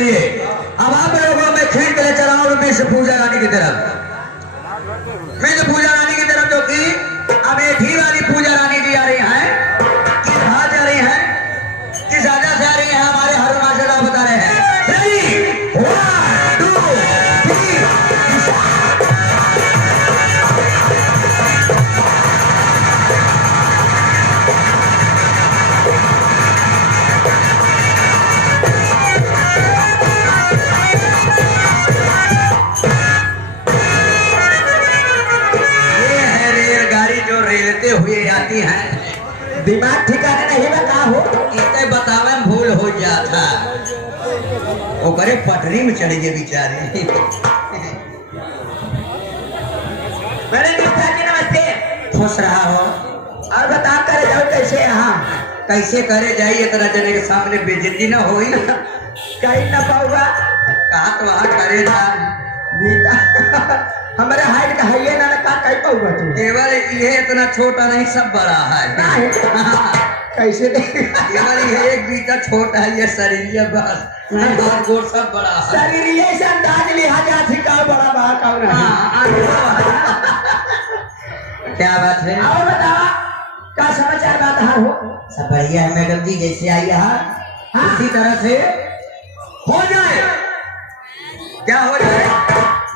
चलिए अब आप लोगों में खेल के ले चला हूं मिस पूजा रानी की तरफ। मिस पूजा रानी की तरफ जो कि अमेठी वाली पूजा रानी जी आ रही हैं। किस भाव जा रही हैं, किस राजा से आ रही हैं, हमारे हरुण मास्टर साहब बता रहे हैं। रेडी 1 2 3 हुए आती हैं। दिमाग ठिकाने नहीं बता हो इतने बतावे में भूल हो जाता वो करे पटरी में चढ़ गए बेचारे। बड़े नेता जी नमस्ते। खुश रहा हो और बता करे जाओ कैसे यहाँ कैसे करे जाइए इतना जने के सामने बेइज्जती ना होई। कहीं ना पाऊंगा कहा तो वहाँ करे जा हमारे हाइट का है ना का कहीं पाऊंगा तू केवल ये इतना छोटा नहीं सब बड़ा है। कैसे केवल ये एक बीटा छोटा है ये शरीर बस हाथ गोड़ सब बड़ा है। शरीर से अंदाज लिहाजा का बड़ा बड़ा कौन क्या बात है और बताओ क्या समाचार बात है हो सब बढ़िया है मैडम जी जैसे आई यहाँ इसी तरह से हो जाए। क्या हो जाए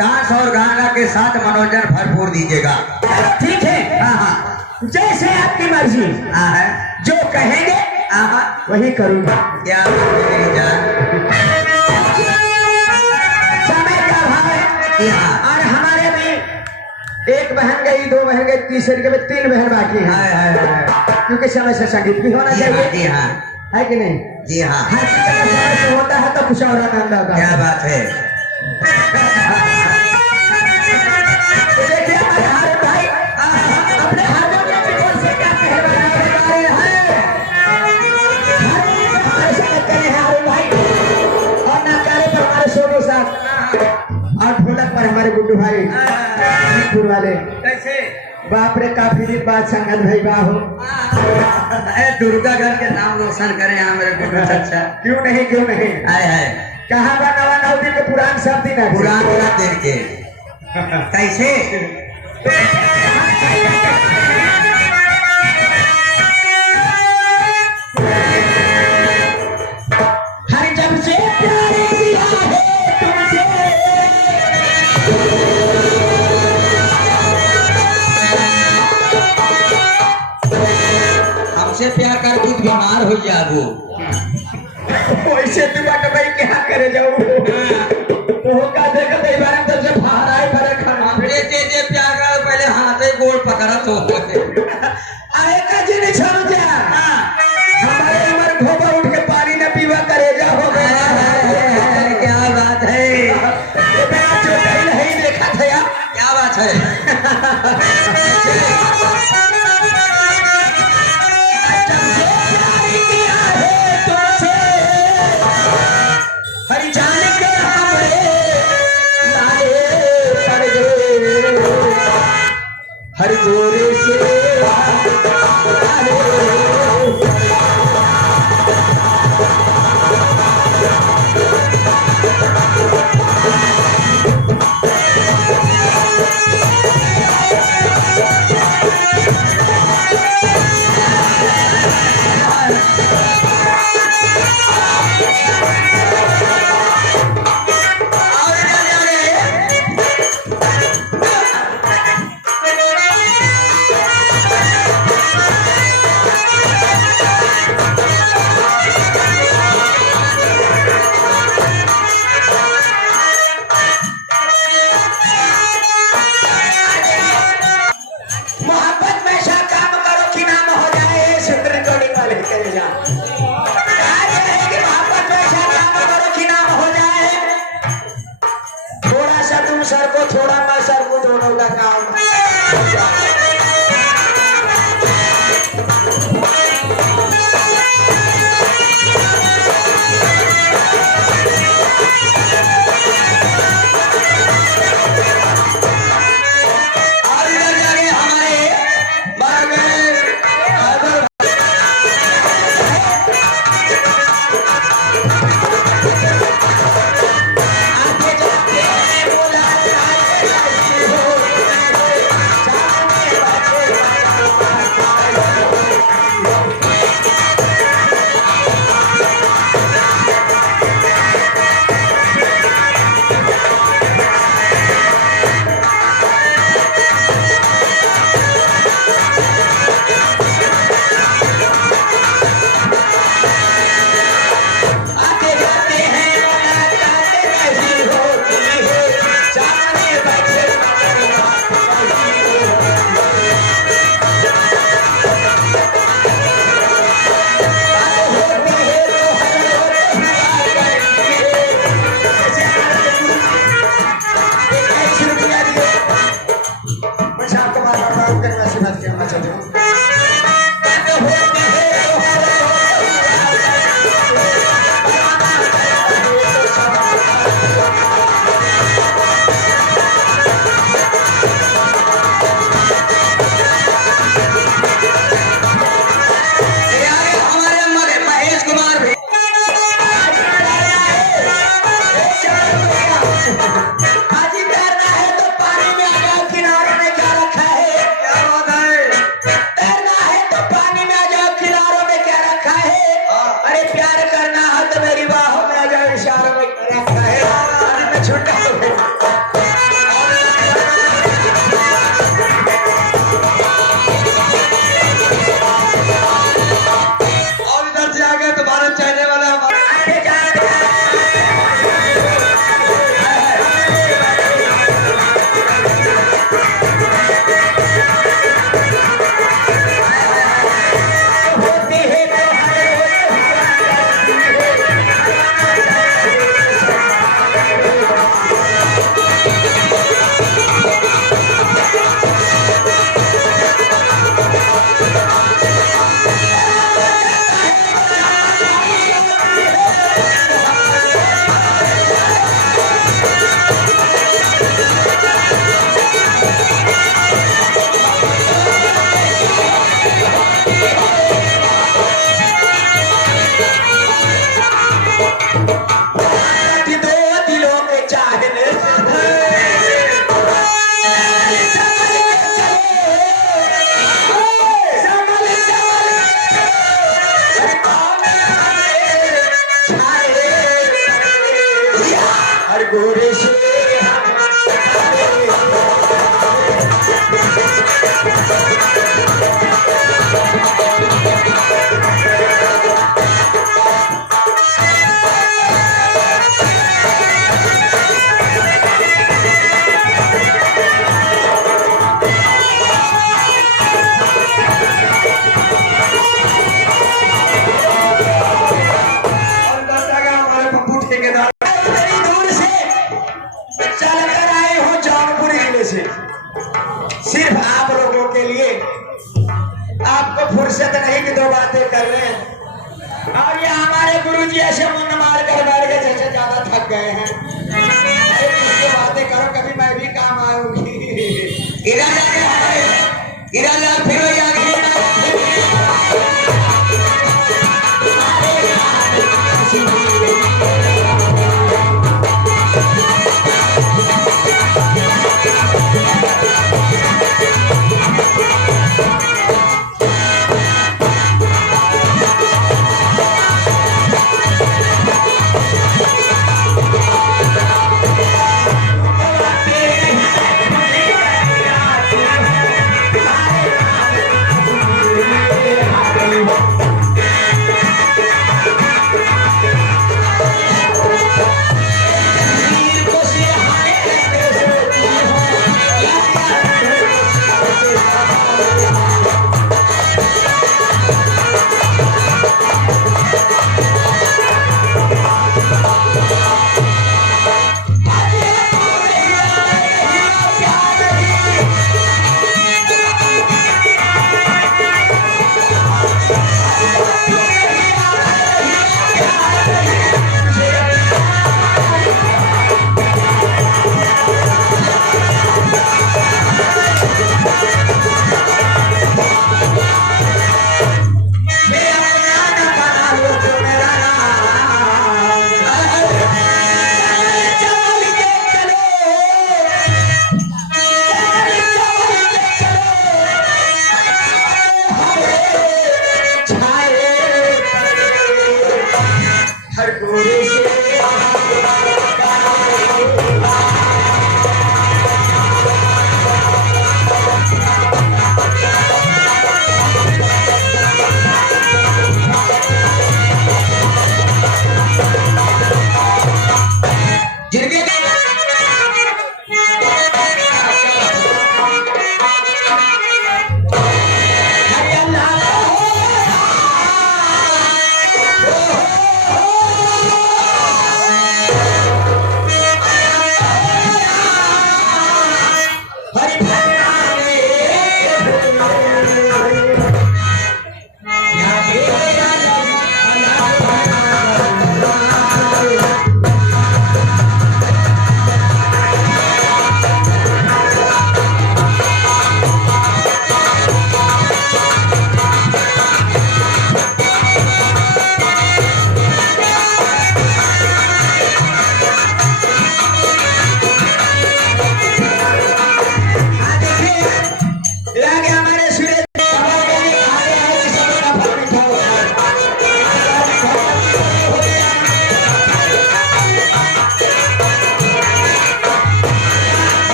डांस और गाना के साथ मनोरंजन भरपूर दीजिएगा। ठीक है हाँ हाँ जैसे आपकी मर्जी हाँ जो कहेंगे हाँ वही करूंगा। क्या मेरी जान समय का अभाव है और हमारे में एक बहन गई दो बहन गई तीसरी के में 3 बहन बाकी है क्योंकि समय से संगीत भी होना चाहिए। जी हाँ है कि नहीं जी हाँ हर चीज का समय से होता है तो कुछ और आनंद आता है। क्या बात है देखिए हमारे भाई अपने हारमोनियम की ओर से क्या कहना है ऐसा करे हैं हमारे भाई और नाकारे पर हमारे सोनू साहब और ढोलक पर हमारे गुड्डू भाई मीरपुर वाले। कैसे बाप रे काफी दिन बाद संगत भाई बाहो दुर्गागढ़ के नाम रोशन करें यहाँ मेरे गुड्डू चाचा। क्यों नहीं आए है कहाँ बा नवा 9 दिन के पुरान सब दिन है पुरान वाला देर के कैसे हर जब से प्यार किया है तुमसे हमसे प्यार करके बीमार हो जाबो वैसे तू बात भाई क्या करे जाऊँ तो का देखो दे बारे में से बाहर आए बड़े खाना हमरे जे प्यार कर पहले हाथे गोड़ पकड़ा तो आए का जी नहीं छोड़ जा हमारे उम्र घोबा उठ के पानी न पीवा करे जा हो गया। क्या बात है ये मैं जो नहीं देखा था यार क्या बात है हर जोरे से हर गोरे से चलकर आए हो जौनपुर जिले से सिर्फ आप लोगों के लिए। आपको फुर्सत नहीं कि दो बातें कर रहे हैं। और ये हमारे गुरुजी ऐसे मुंड मार कर बैठ गए जैसे ज्यादा थक गए हैं। बातें करो, कभी मैं भी काम आऊंगी। इधर फिर वही आ गई।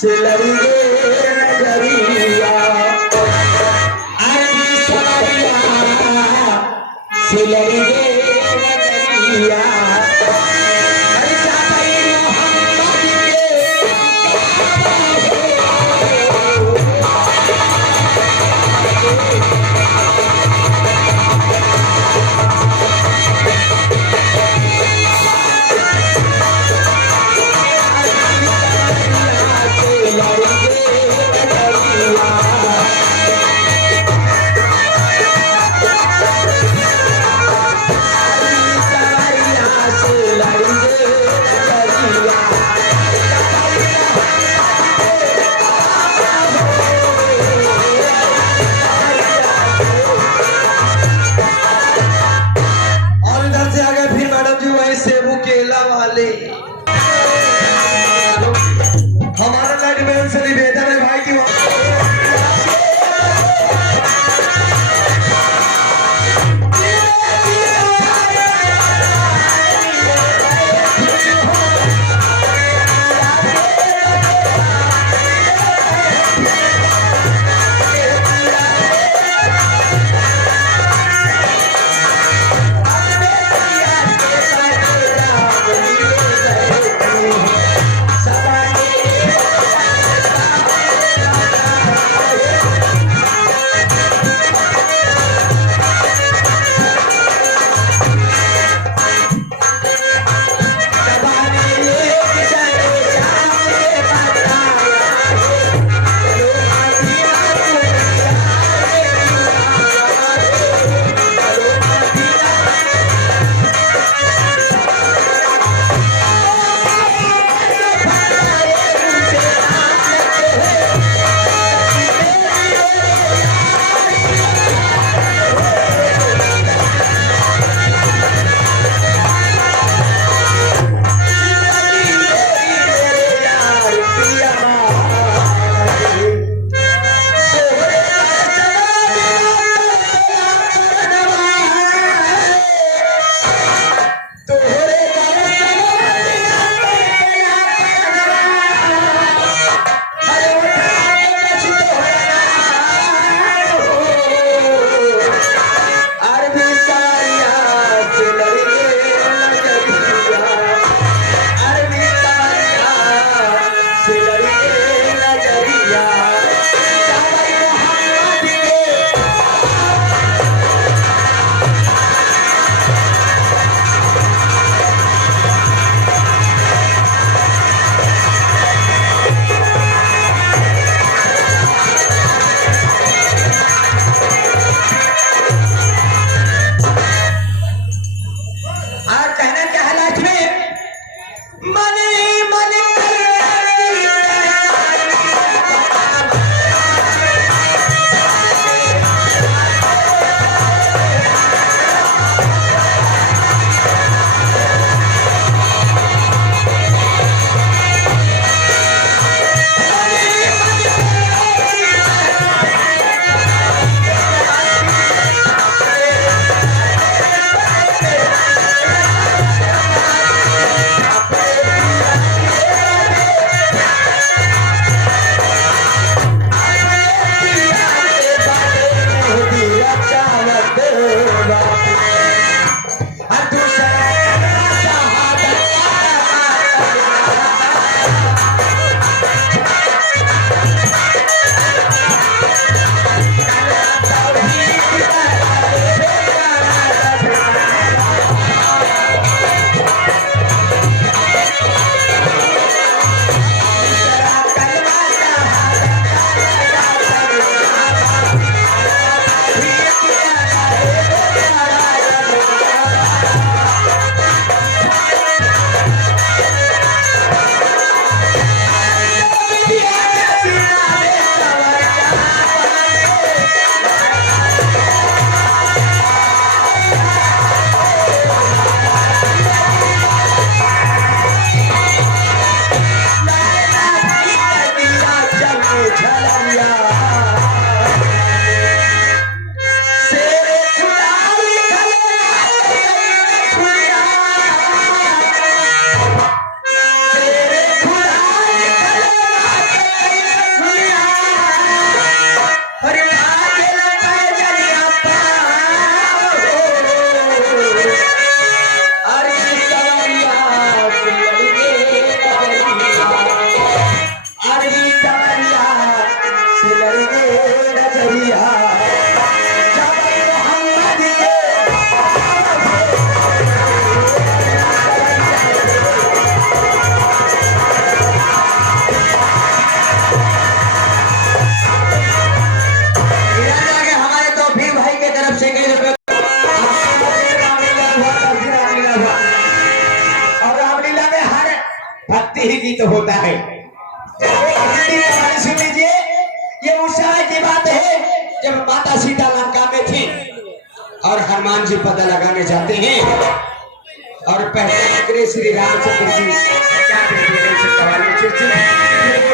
से लड़िए नजरिया अरबी सवरिया से लड़िए नजरिया ऐसा कई मोहम्मद के लड़िए नजरिया और इधर से आगे फिर मैडम जी वही सेबू केला वाले हमारा लाइटमैन से निवेदन है भाई की ही गीत होता है। हिंदी में गाने सुन लीजिए। ये उस समय की बात है जब माता सीता लंका में थी और हनुमान जी पता लगाने जाते हैं और पहले निकले श्री रामचंद्र जी क्या कहते हैं